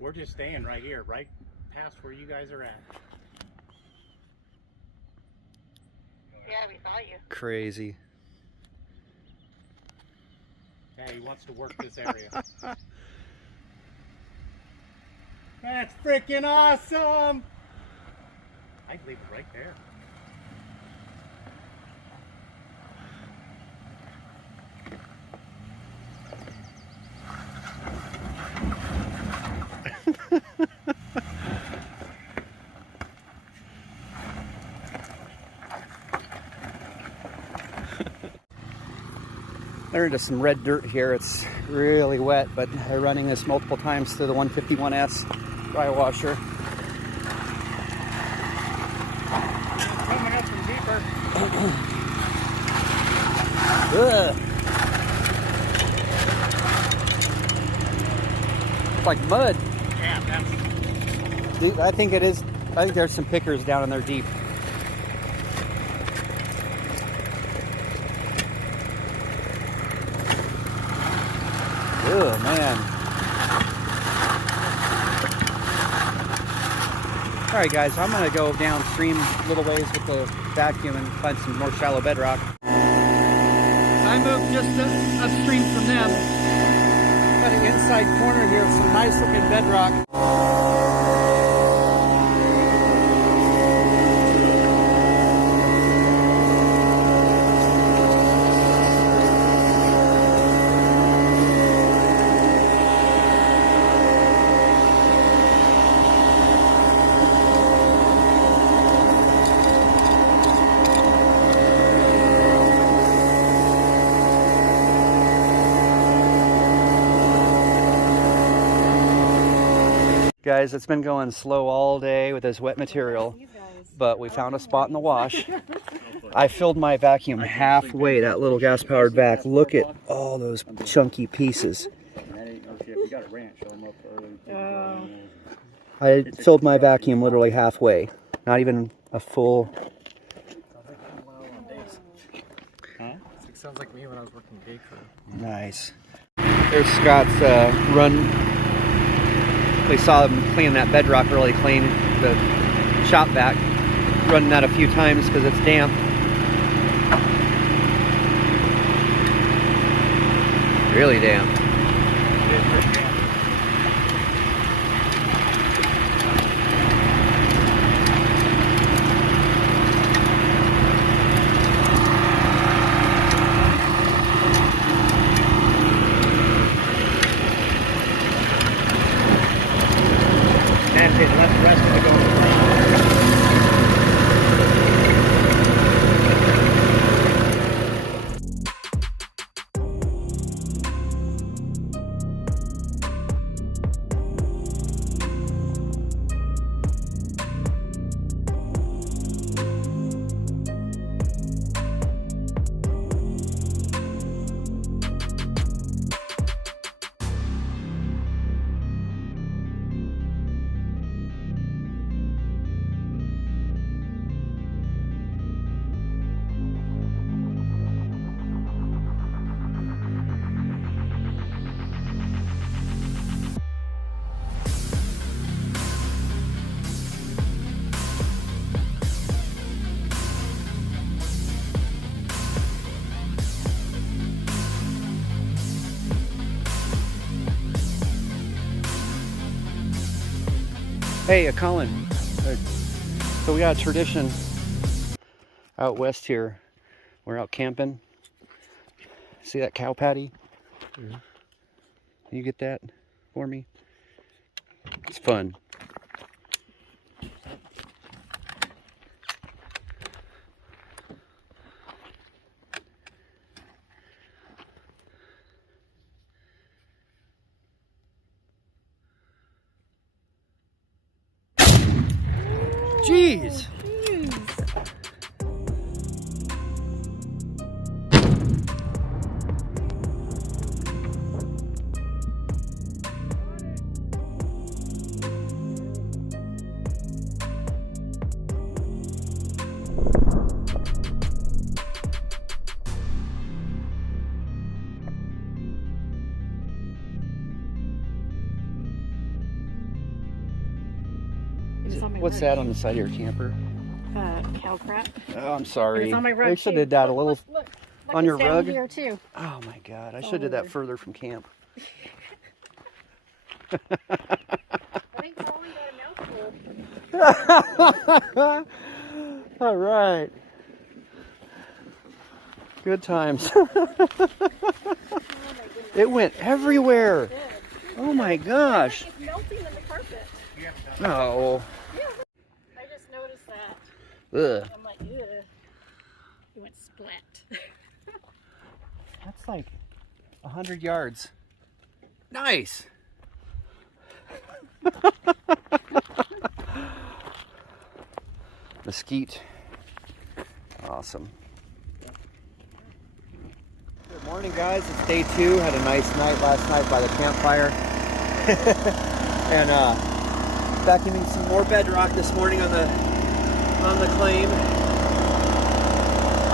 We're just staying right here, right past where you guys are at. Yeah, we saw you. Crazy. Yeah, he wants to work this area. That's freaking awesome! I'd leave it right there. They're into some red dirt here. It's really wet, but they're running this multiple times through the 151S dry washer. Coming up from deeper. Ugh. It's like mud. Yeah, that's... Dude, I think it is. I think there's some pickers down in there deep. Oh man. Alright guys, I'm going to go downstream a little ways with the vacuum and find some more shallow bedrock. I moved just upstream from them. Got an inside corner here with some nice looking bedrock. Guys, it's been going slow all day with this wet material, but we found a spot in the wash. I filled my vacuum halfway, that little gas-powered vac. Look at all those chunky pieces. I filled my vacuum literally halfway, not even a full... Sounds like me when I was working day crew. Nice. There's Scott's run. We saw him clean that bedrock really clean, the shop vac. Running that a few times because it's damp. Really damp. And it left the rest of it going. Hey, Colin. So we got a tradition out west here. We're out camping. See that cow patty? Mm-hmm. Can you get that for me? It's fun. Jeez! It's on my What's rug. that on the side of your camper? Cow crap. Oh, I'm sorry. It's on my rug. I should too. have did that a little Look, on your it's down rug. here too. Oh my God! I It's should have did all that further from camp. I think Colin got a mouthful. All right. Good times. It went everywhere. Oh my gosh. It's melting in the carpet. No. I just noticed that. Ugh. I'm like, ugh. It went splat. That's like 100 yards. Nice. Mesquite. Awesome. Good morning, guys. It's day 2. Had a nice night last night by the campfire. And vacuuming some more bedrock this morning on the claim.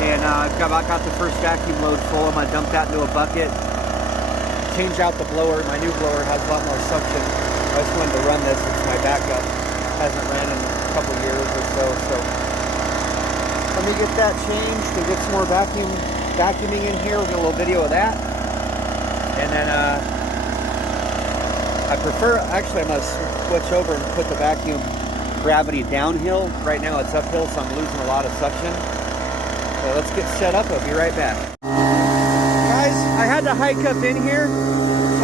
And I've got the first vacuum load full. I'm gonna dump that into a bucket. Change out the blower. My new blower has a lot more suction. I just wanted to run this. It's my backup. Hasn't ran in a couple years or so. So let me get that changed and get some more vacuuming in here. We'll get a little video of that. And then I prefer, actually I'm gonna switch over and put the vacuum gravity downhill. Right now it's uphill, so I'm losing a lot of suction. So let's get set up. I'll be right back. Guys, I had to hike up in here.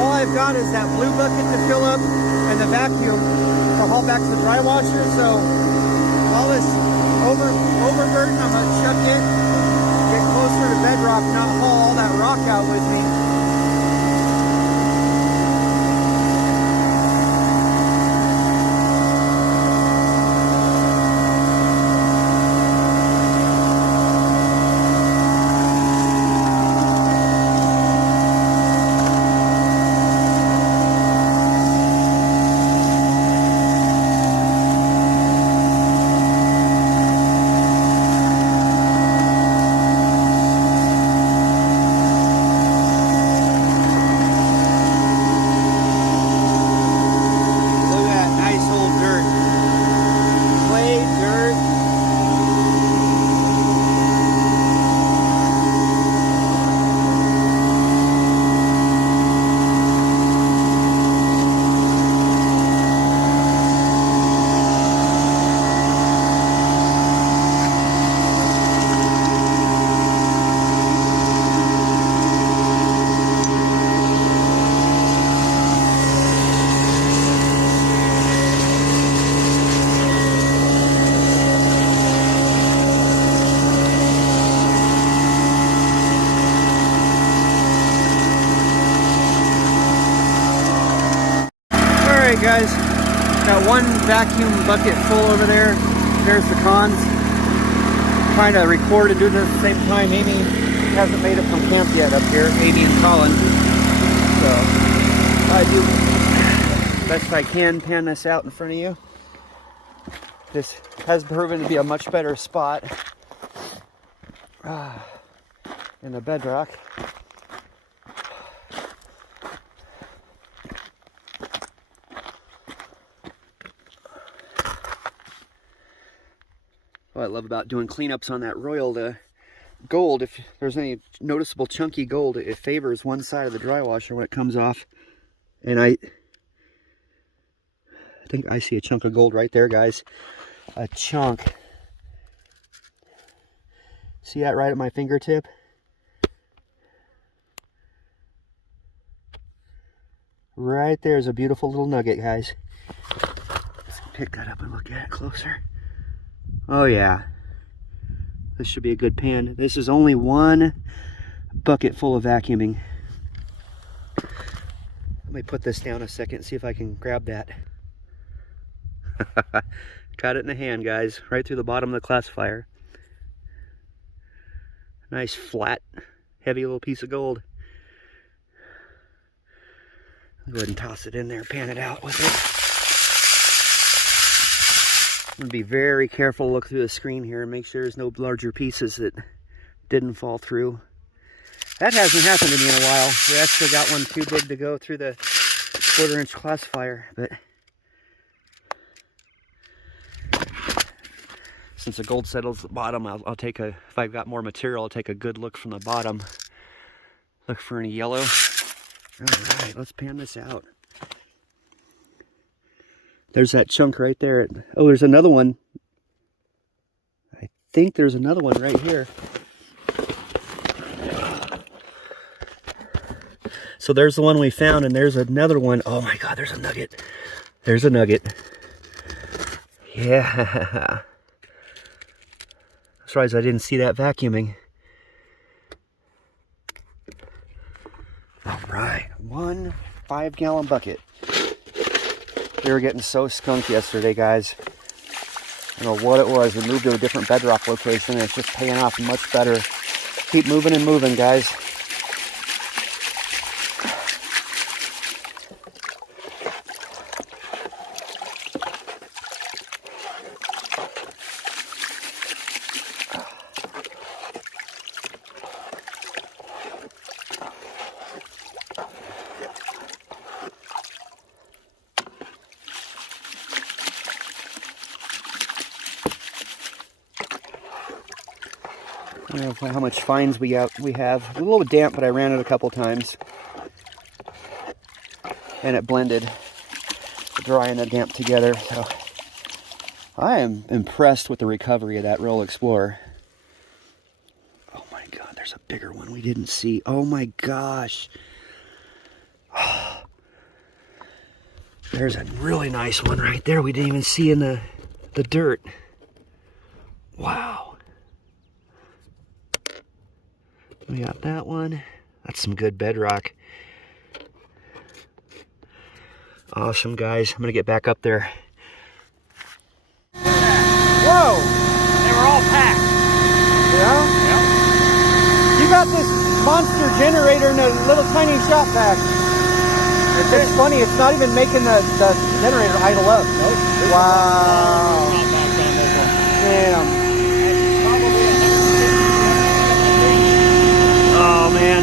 All I've got is that blue bucket to fill up and the vacuum to haul back to the dry washer. So all this overburden, I'm gonna chuck it, get closer to bedrock, not haul all that rock out with me. Alright guys, got one vacuum bucket full over there. There's the cons. Trying to record and do this at the same time. Amy hasn't made it from camp yet up here, Amy and Colin. So I do best I can pan this out in front of you. This has proven to be a much better spot in the bedrock. What I love about doing cleanups on that Royal gold, if there's any noticeable chunky gold, it favors one side of the dry washer when it comes off. And I think I see a chunk of gold right there, guys. A chunk. See that right at my fingertip? Right there's a beautiful little nugget, guys. Let's pick that up and look at it closer. Oh yeah, this should be a good pan. This is only one bucket full of vacuuming. Let me put this down a second, see if I can grab that. Got it in the hand, guys, right through the bottom of the classifier. Nice flat, heavy little piece of gold. I'll go ahead and toss it in there, pan it out with it. I'm going to be very careful, look through the screen here and make sure there's no larger pieces that didn't fall through. That hasn't happened to me in a while. We actually got one too big to go through the 1/4-inch classifier, but Since the gold settles at the bottom, I'll take a, if I've got more material, I'll take a good look from the bottom. Look for any yellow. All right, let's pan this out. There's that chunk right there. Oh, there's another one. I think there's another one right here. So there's the one we found, and there's another one. Oh my God, there's a nugget. There's a nugget. Yeah. I'm surprised I didn't see that vacuuming. All right, 1 5-gallon bucket. We were getting so skunked yesterday, guys. I don't know what it was. We moved to a different bedrock location, and it's just paying off much better. Keep moving and moving, guys. I don't know how much fines we have. A little damp, but I ran it a couple times. And it blended the dry and the damp together. So I am impressed with the recovery of that Roll Explorer. Oh my God, there's a bigger one we didn't see. Oh my gosh. There's a really nice one right there we didn't even see in the dirt. Wow. We got that one. That's some good bedrock. Awesome, guys. I'm gonna get back up there. Whoa! They were all packed. Yeah? Yep. You got this monster generator in a little tiny shop vac. It's funny, it's not even making the generator idle up. Nope. Wow. Damn. Oh man.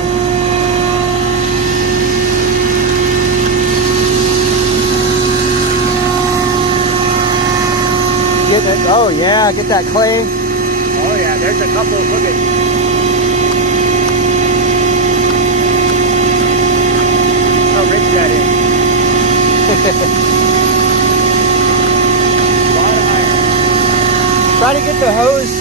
Get it. Oh yeah, get that clay. Oh yeah, there's a couple of look at. Oh, Rich got in. A lot of iron. Try to get the hose,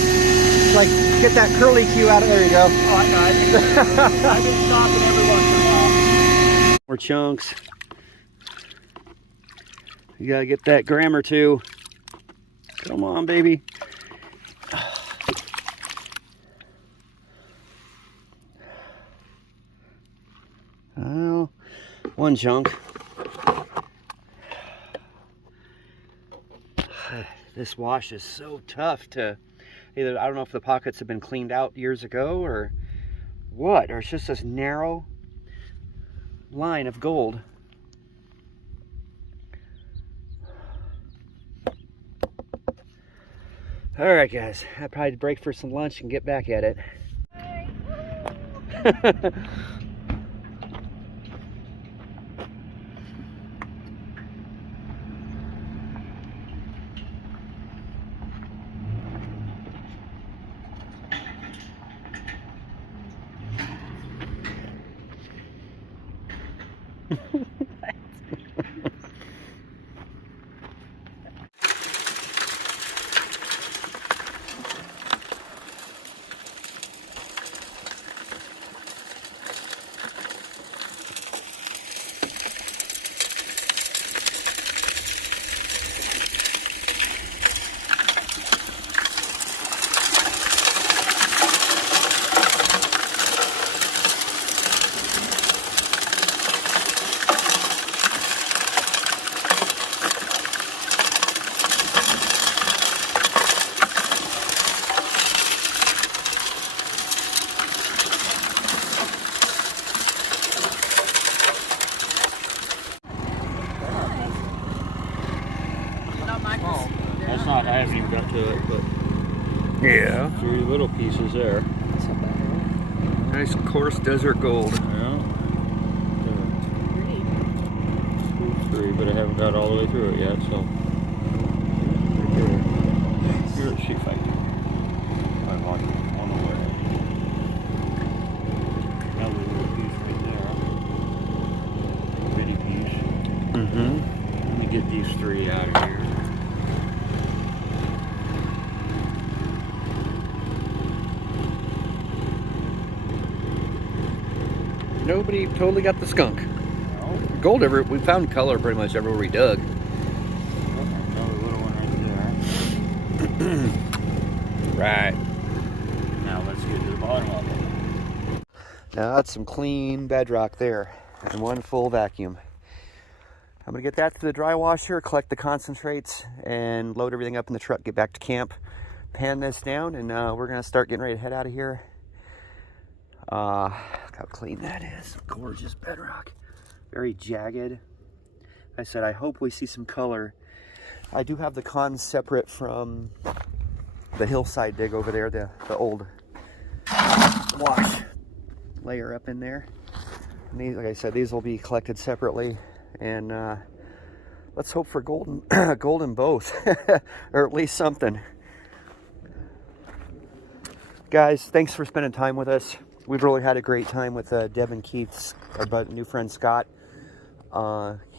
like get that curly Q out of there. You go. Oh, I know. I've been stopping every once in a while. More chunks. You gotta get that gram or two. Come on, baby. Well, one chunk. This wash is so tough to either, I don't know if the pockets have been cleaned out years ago or what, or it's just this narrow line of gold. All right, guys, I'll probably break for some lunch and get back at it. That's not, I haven't even got to it, but Yeah. 3 little pieces there. Nice coarse desert gold. Yeah. 3, but I haven't got all the way through it yet, so. Here, let's see if I can. Let me get these 3 out of here. Nobody totally got the skunk. No. Gold every, we found color pretty much everywhere we dug. Another little one right there. Right. Now let's get to the bottom of it. Now that's some clean bedrock there, and one full vacuum. I'm gonna get that to the dry washer, collect the concentrates, and load everything up in the truck, get back to camp, pan this down, and we're gonna start getting ready to head out of here. Look how clean that is. Gorgeous bedrock. Very jagged. I said, I hope we see some color. I do have the cons separate from the hillside dig over there, the old wash layer up in there. And these, like I said, these will be collected separately, and let's hope for golden golden both, or at least something. Guys, thanks for spending time with us. We've really had a great time with Deb and Keith's, our new friend Scott.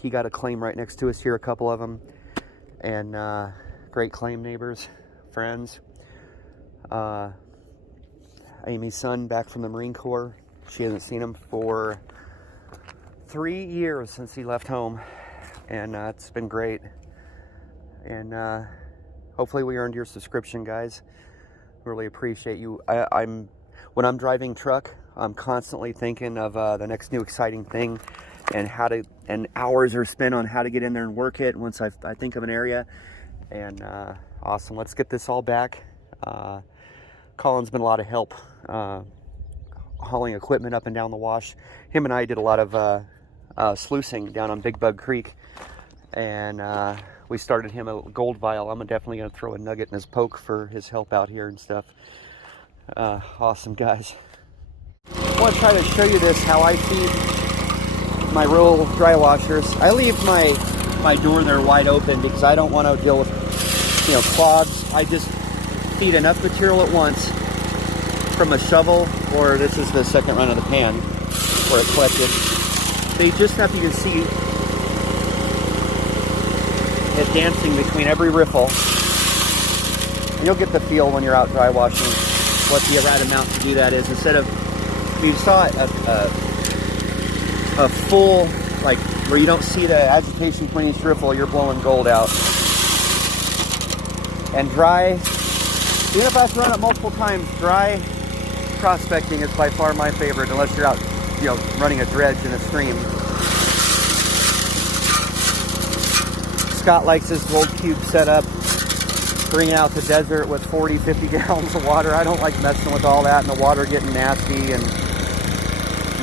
He got a claim right next to us here, a couple of them, and great claim neighbors, friends. Amy's son back from the Marine Corps. She hasn't seen him for 3 years since he left home, and it's been great. And hopefully we earned your subscription, guys. Really appreciate you. When I'm driving truck, I'm constantly thinking of the next new exciting thing, and and hours are spent on how to get in there and work it once I think of an area. And awesome. Let's get this all back. Colin's been a lot of help hauling equipment up and down the wash. Him and I did a lot of sluicing down on Big Bug Creek, and we started him a gold vial. I'm definitely going to throw a nugget in his poke for his help out here and stuff. Awesome, guys. I want to try to show you this, how I feed my rural dry washers. I leave my door there wide open because I don't want to deal with, clogs. I just feed enough material at once from a shovel, or this is the second run of the pan where it collected. So you just have to see it dancing between every riffle. And you'll get the feel when you're out dry washing what the right amount to do that is. Instead of, if you saw a full, like where you don't see the agitation between each riffle, you're blowing gold out. And dry, even if I have to run it multiple times, dry prospecting is by far my favorite, unless you're out, running a dredge in a stream. Scott likes his gold cube setup, bringing out the desert with 40, 50 gallons of water. I don't like messing with all that and the water getting nasty, and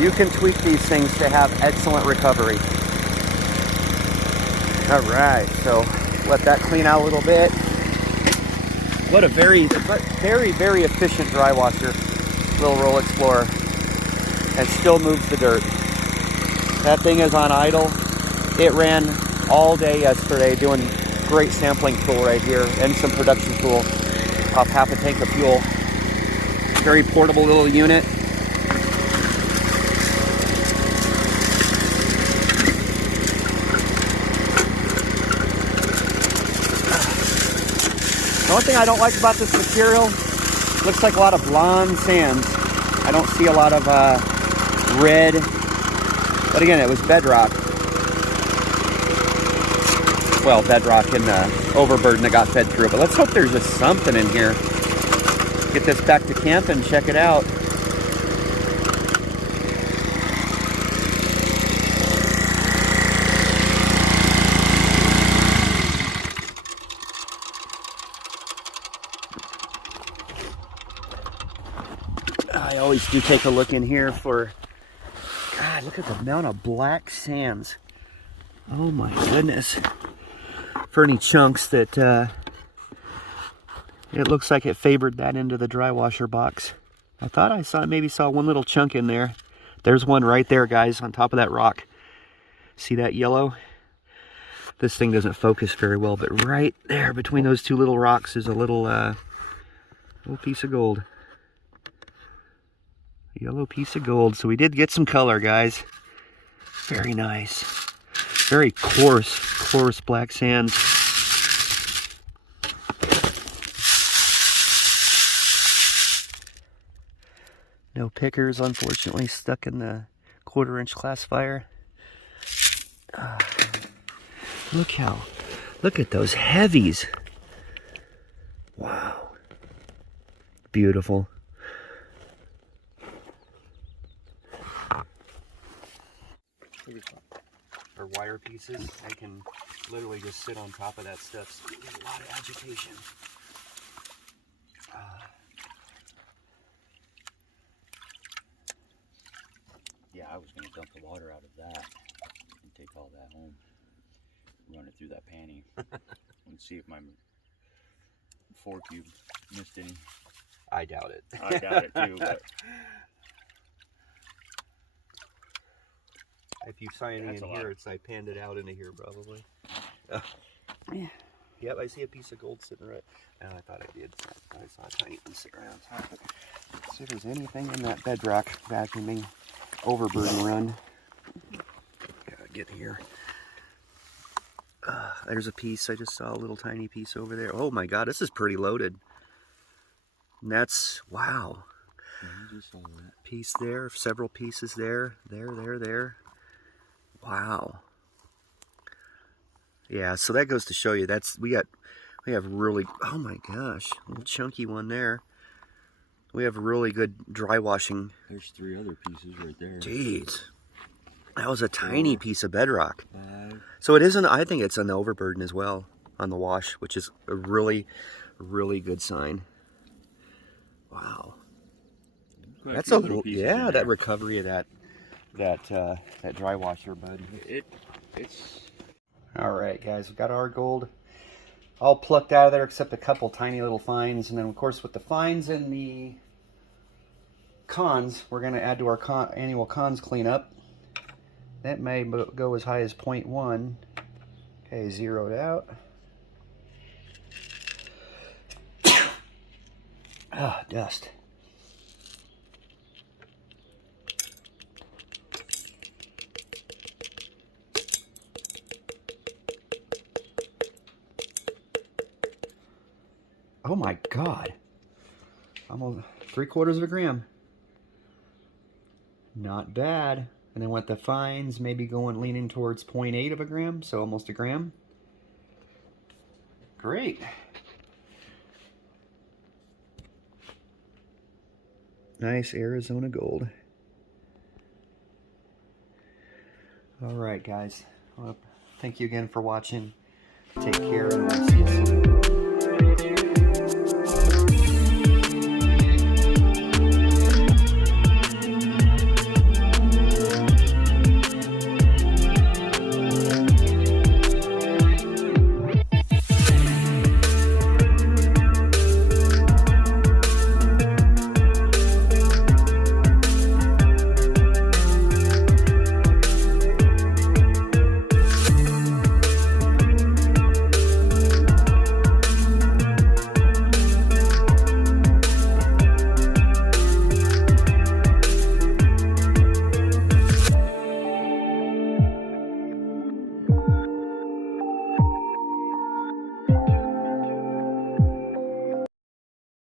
you can tweak these things to have excellent recovery. All right, so let that clean out a little bit. What a very, very efficient dry washer, little Roll Explorer, and still moves the dirt. That thing is on idle. It ran all day yesterday doing great sampling tool right here and some production tool off half a tank of fuel. Very portable little unit. The only thing I don't like about this material, looks like a lot of blonde sands. I don't see a lot of red, but again, it was bedrock. Well, bedrock and overburden that got fed through it, but let's hope there's just something in here. Get this back to camp and check it out. I always do take a look in here for, God, look at the amount of black sands. Oh my goodness. For any chunks that it looks like it favored that into the dry washer box. I thought I maybe saw one little chunk in there. There's one right there, guys, on top of that rock. See that yellow? This thing doesn't focus very well, but right there between those two little rocks is a little piece of gold. Yellow piece of gold. So we did get some color, guys. Very nice. Very coarse black sands. No pickers, unfortunately, stuck in the 1/4-inch classifier. Look at those heavies. Wow. Beautiful. Or wire pieces, I can literally just sit on top of that stuff. So you get a lot of agitation. Yeah, I was going to dump the water out of that and take all that home, run it through that panty, and see if my fork cube missed any. I doubt it. I doubt it too, but if you saw any in here, I panned it out into here probably. Yeah. Yep, I see a piece of gold sitting right. And I thought I did. I saw a tiny one sitting around top. Let's see if there's anything in that Bedrock vacuuming overburden run. Gotta get here. There's a piece. I just saw a little tiny piece over there. Oh my God, this is pretty loaded. And that's, wow. just saw that. Piece there, several pieces there. There. Wow. Yeah, so that goes to show you we have really, oh my gosh, a little chunky one there. We have really good dry washing. There's 3 other pieces right there. Jeez. That was a tiny piece of bedrock. 5. So it isn't, I think it's an overburden as well on the wash, which is a really, really good sign. Wow. That's a little, yeah, that recovery of that dry washer, bud. It's all right, guys, we've got our gold all plucked out of there except a couple tiny little fines. And then, of course, with the fines and the cons, we're going to add to our annual cons cleanup. That may go as high as 0.1. Okay, zeroed out. Ah, dust. Oh my God. Almost 3/4 of a gram. Not bad. And then with the fines, maybe leaning towards 0.8 of a gram, so almost a gram. Great. Nice Arizona gold. All right, guys. Well, thank you again for watching. Take care, and we'll see you soon.